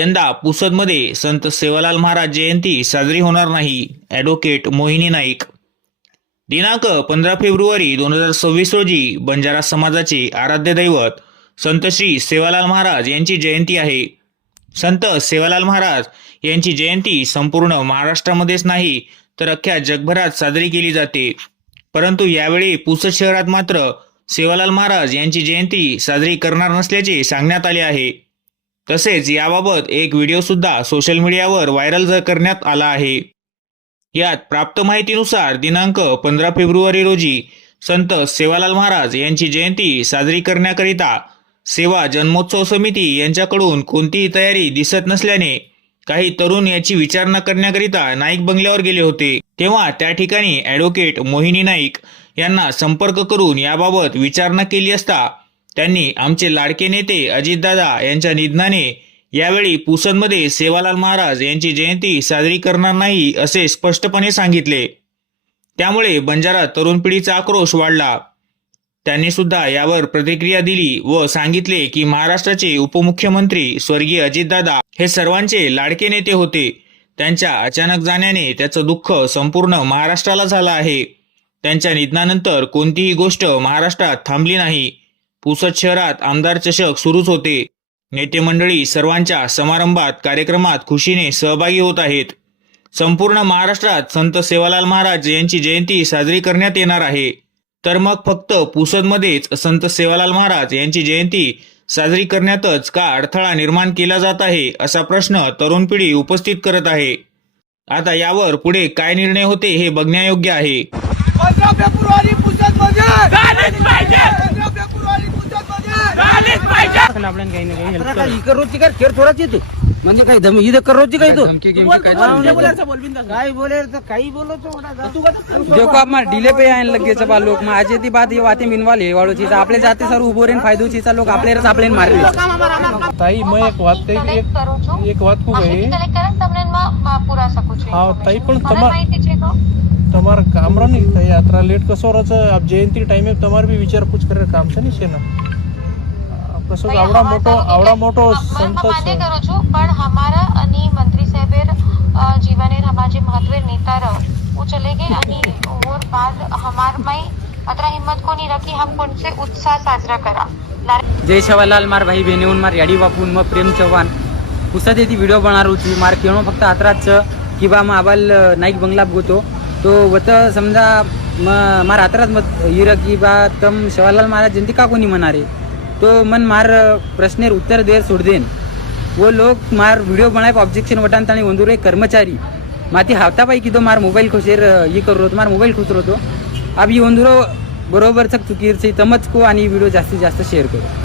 यंदा पुसदमध्ये संत सेवालाल महाराज जयंती साजरी होणार नाही ॲडव्होकेट मोहिनी नाईक. दिनांक पंधरा फेब्रुवारी दोन हजार सव्वीस रोजी बंजारा समाजाचे आराध्य दैवत संत श्री सेवालाल महाराज यांची जयंती आहे. संत सेवालाल महाराज यांची जयंती संपूर्ण महाराष्ट्रामध्येच नाही तर अख्ख्या जगभरात साजरी केली जाते. परंतु यावेळी पुसद शहरात मात्र सेवालाल महाराज यांची जयंती साजरी करणार नसल्याचे सांगण्यात आले आहे. तसेच याबाबत एक व्हिडिओ सुद्धा सोशल मीडियावर व्हायरल करण्यात आला आहे. यात प्राप्त माहितीनुसार दिनांक पंधरा फेब्रुवारी रोजी संत सेवालाल महाराज यांची जयंती साजरी करण्याकरिता सेवा जन्मोत्सव समिती यांच्याकडून कोणतीही तयारी दिसत नसल्याने काही तरुण याची विचारणा करण्याकरिता नाईक बंगल्यावर गेले होते. तेव्हा त्या ठिकाणी ॲडव्होकेट मोहिनी नाईक यांना संपर्क करून याबाबत विचारणा केली असता त्यांनी आमचे लाडके नेते अजितदादा यांच्या निधनाने यावेळी पुसदमध्ये सेवालाल महाराज यांची जयंती साजरी करणार नाही असे स्पष्टपणे सांगितले. त्यामुळे बंजारा तरुण पिढीचा आक्रोश वाढला. त्यांनी सुद्धा यावर प्रतिक्रिया दिली व सांगितले की महाराष्ट्राचे उपमुख्यमंत्री स्वर्गीय अजितदादा हे सर्वांचे लाडके नेते होते. त्यांच्या अचानक जाण्याने त्याचं दुःख संपूर्ण महाराष्ट्राला झालं आहे. त्यांच्या निधनानंतर कोणतीही गोष्ट महाराष्ट्रात थांबली नाही. पुसद शहरात आमदार चषक सुरूच होते. नेते मंडळी सर्वांच्या समारंभात कार्यक्रमात खुशीने सहभागी होत आहेत. संपूर्ण महाराष्ट्रात संत सेवालाल महाराज यांची जयंती साजरी करण्यात येणार आहे. तर मग फक्त पुसदमध्येच संत सेवालाल महाराज यांची जयंती साजरी करण्यातच का अडथळा निर्माण केला जात आहे असा प्रश्न तरुण पिढी उपस्थित करत आहे. आता यावर पुढे काय निर्णय होते हे बघण्यायोग्य आहे. पाहिजे आपल्याला काही ना काही help कर. इकडं रोजची काय खेळ थोडाच येतो म्हणजे काही धमी इथं कर रोजची काही तो काय बोले तो काही बोलो तो देखो आप मार डीले पे आए लगे सब लोग मैं आज ती बात ये बातें मिनवाल है वालो चीज आपले जाते सर उभो रेन फायदो चीज लोग आपले रस आपले मारे તાઈ મેં એક વાત કહી એક કરું છું એક વાત કહું માહિતી ભાઈ કલેક્ટ કરીને તમને એમાં માં પૂરા શકું છું હા, તઈ પણ મને તમાર- માહિતી છે તો તમારા કામ નહીં થાય યાત્રા લેટ કસો રચ આપ જયંતી ટાઈમે તમારે બી વિચાર પૂછ કરે કામ છે ને છે ને આ કશો ભાઈ, આવડા અમારે મોટો તો આવડા એટલે મોટો મ- મ- સંત માન્ય છે કરું છું પણ हमारा आणि मंत्री साहेबेर अ, जीवनेर हमारे महत्वेर नेता रह वो चले गए आणि और बाद हमार माई अतरा हिम्मत कोणी रखी हम कोणचे उत्साह साजरा करा लारे- जय शवालाल मार भाई बहने मार याडी बापून मग प्रेम चव्हाण पुसत येते व्हिडिओ बनणार होती मार केवळ फक्त आत्राच की बा मग आबाल नाईक बंगला गोतो तो वत समजा म- मार आत्राच मत हिर की बा तम शवालाल महाराज जयंती का कोणी म्हणारे तो मन मार प्रश्नेर उत्तर देर सोड देन वो लोग मार व्हिडिओ बनाय ऑब्जेक्शन वटान ताणी वंदुरे कर्मचारी. माती हावता पाई की तो मार मोबाईल खोशेर ये करू होतो मार मोबाईल खुचर होतो अब ही वंदुरो बरोबर चक चुकीर तमच को आणि व्हिडिओ जास्तीत जास्त शेअर करू.